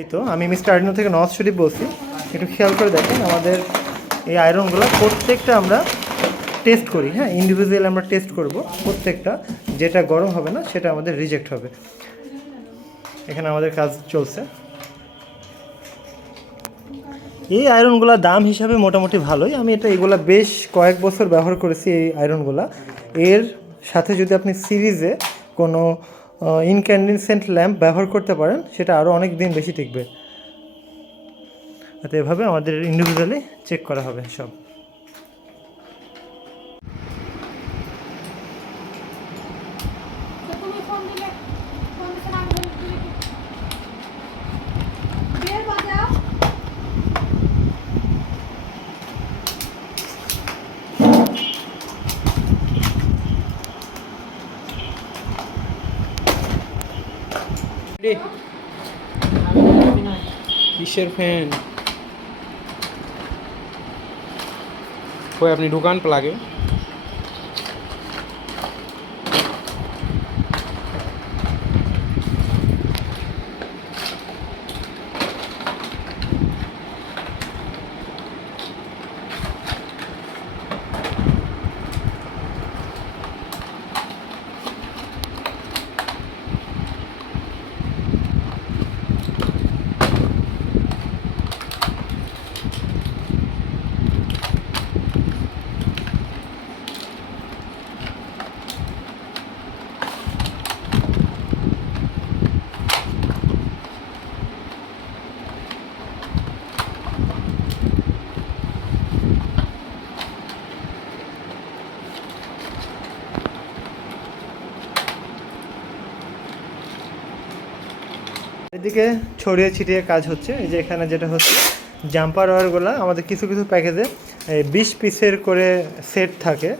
এই তো আমি মিস্টার আর্ডিনো থেকে নওয়াজ শরীফ বলছি। একটু খেয়াল করে দেখেন, আমাদের এই আয়রনগুলো প্রত্যেকটা আমরা টেস্ট করি। হ্যাঁ, ইন্ডিভিজুয়াল আমরা টেস্ট করব প্রত্যেকটা, যেটা গরম হবে না সেটা আমাদের রিজেক্ট হবে। এখানে আমাদের কাজ চলছে। এই আয়রনগুলো দাম হিসাবে মোটামুটি ভালোই। আমি এগুলো বেশ কয়েক বছর ব্যবহার করেছি এই আয়রনগুলো। এর সাথে যদি আপনি সিরিজে কোনো ইনক্যান্ডেসেন্ট ল্যাম্প ব্যবহার করতে পারেন, সেটা আরও অনেক দিন বেশি টিকবে। তো এভাবে আমাদের ইন্ডিভিজুয়ালি চেক করা হবে সব। किसर फैन कोई अपनी दुकान पर लागे এদিকে ছড়িয়ে ছিটিয়ে কাজ হচ্ছে। এই যে এখানে যেটা হচ্ছে, জাম্পার ওয়্যারগুলো আমাদের কিছু কিছু প্যাকেজে 20 পিসের করে সেট থাকে।